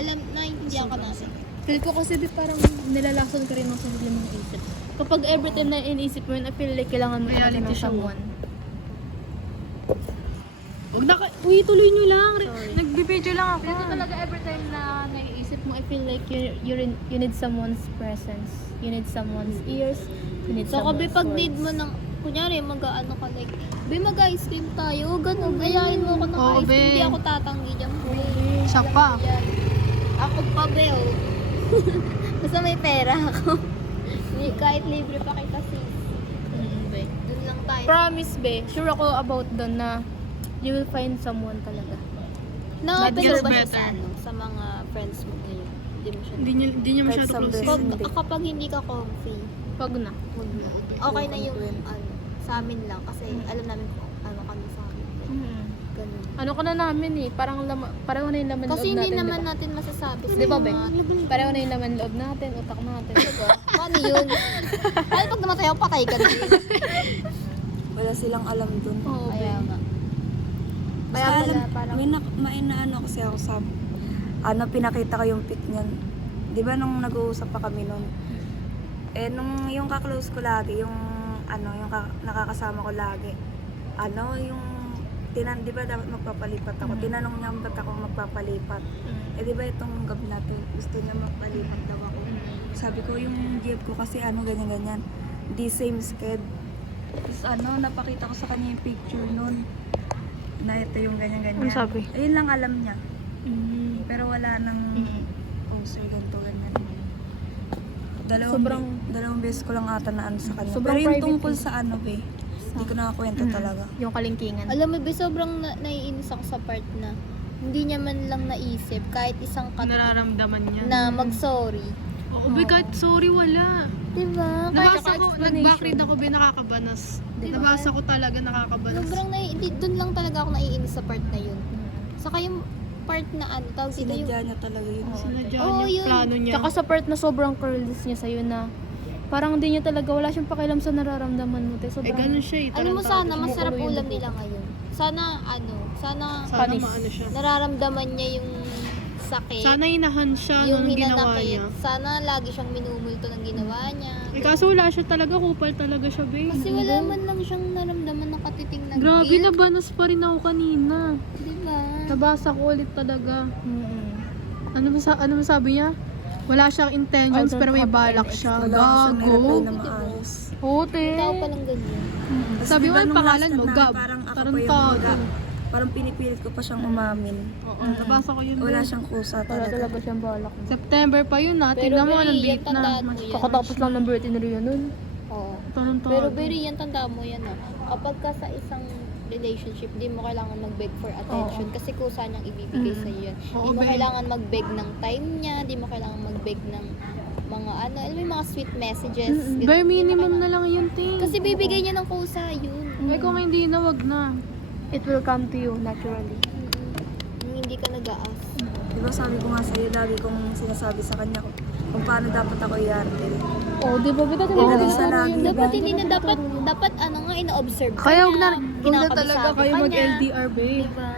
alam, naiintindihan ka natin. Feel ko kasi di parang nilalason ka rin ng sarili mong isip. Kapag every time na iniisip mo yun, I feel like kailangan mo talaga ng someone. Huwag na uy, tuloy nyo lang. Sorry. Nagbibideo lang ako. Pero talaga every time na naiisip mo, I feel like you need someone's presence. You need someone's ears. You need So, someone's kabi pag words. need mo ng, kunyari, mag-ano ka like, be, mag-ice cream tayo, ganun, ayayin mo ako ng Oo, ice cream, be. hindi ako tatanggi dyan, be. Siya Alam pa. mo yan. Ako pa, be, oh. Basta may pera ako. Kahit libre pa kita, sis. Be. Dun lang tayo. Promise, be. Sure ako about doon na you will find someone talaga. Na-open Gets mo ba siya better. sa ano? Sa mga friends mo ngayon? Hindi mo siya. Hindi niya masyado Kahit close some yun. Hindi. Kapag hindi ka comfy, Pag na. huwag na. Okay na yung ano, sa amin lang. Kasi alam namin kung ano kami sa amin. Ganun. Ano ka na namin eh. Pareho na yung laman Kasi loob hindi natin. naman diba? natin masasabi sa Di ba, be? mga- Pareho na yung laman loob natin, utak natin. Diba? Paano yun? Ay, pag namatay ako, patay ka na yun. Wala silang alam dun. Oo, be. Kaya nga. Kaya Kaya pala, parang, may naano kasi ako sa, pinakita ko yung pic niyan. Di ba nung nag-uusap pa kami nun, nung yung kaklose ko lagi, yung nakakasama ko lagi, di ba dapat magpapalipat ako? Tinanong niya ba't ako magpapalipat. Di ba itong gabi natin, gusto niya magpalipat daw ako. Sabi ko, yung jeep ko kasi ganyan-ganyan. Di same sked. Tapos napakita ko sa kanya yung picture nun. Na ito yung ganyan-ganyan. Ano sabi? Ayun lang alam niya. Mm. Pero wala nang poster, ganito, ganyan. Sobrang- Dalawang beses ko lang ata na sa kanya. Sobrang Pero yung private tungkol eh. sa hindi ko nakakwento talaga. Yung kalingkingan. alam mo ba, sobrang naiinis ako sa part na hindi niya man lang naisip kahit isang katitik Nararamdaman niya. na mag-sorry. Oo, be, kahit sorry, wala. Diba? Nabasa ko, nag-backread ako, be, nakakabanas. Diba? Nabasa ko talaga nakakabanas. Sobrang doon lang talaga ako naiinis sa part na yun. Saka yung part na tawag dito yung, Sinadya niya talaga yun. Sinadya Oo, niya, yun. plano niya. Tsaka sa part na sobrang curless niya sa'yo na parang hindi niya talaga, wala siyang pakialam sa nararamdaman mo. Te. Sobrang, ganun siya eh. alam mo tarantado sana, siya. masarap Kumukulo yung ulam dugo. nila ngayon. Sana Sana panis. maano siya. nararamdaman niya yung sakit. Sana inahan siya yung ng ginawa hinanakit. niya. Sana lagi siyang minumulto ng ginawa niya. Kaso wala siya talaga, kupal talaga siya, be. Kasi wala man lang siyang naramdaman na katiting na Grabe, guilt. nabanas pa rin ako kanina. Diba? Nabasa ko ulit talaga. Mm-mm. Ano masabi niya? Wala siyang intentions I don't pero may have balak any siya. Wala ko siyang nireply Gago. na maayos. Oo, te. Tao palang ganyan. Tapos Sabi mo, diba ang nung pangalan last mo, time Gab. Parang ako pa Tarantado. parang pinipilit ko pa siyang umamin. Oo, nabasa ko yun. Wala be. siyang kusa Wala talaga. talaga siyang balak. September pa yun na. Pero Tingnan mo, Beri, anong yan date na. tandaan mo yan. Kakatapos lang ng birthday ni Ria nun. Oo. Tarantado. Pero very yan, tandaan mo yan kapag ka sa isang relationship, di mo kailangan mag-beg for attention kasi kusa niyang ibibigay sa iyo yan. Oo, Di mo be. kailangan mag-beg ng time niya, di mo kailangan mag-beg ng mga alam mo yung mga sweet messages. ganun. Bare Di mo minimum kailangan- na lang yun, te. Kasi bibigay niya ng kusa yun. Ay, kung hindi na, wag na. It will come to you naturally. Yung hindi ka nag-aas. Diba sabi ko nga sa'yo, lagi kong sinasabi sa kanya kung paano dapat ako i-arte. Oh, di ba? Bita Hindi na sa lagi. Dapat hindi na dapat ina-observe ka Kaya niya, huwag na talaga kinakabisado kayo ka niya. mag-LDR, be. Diba?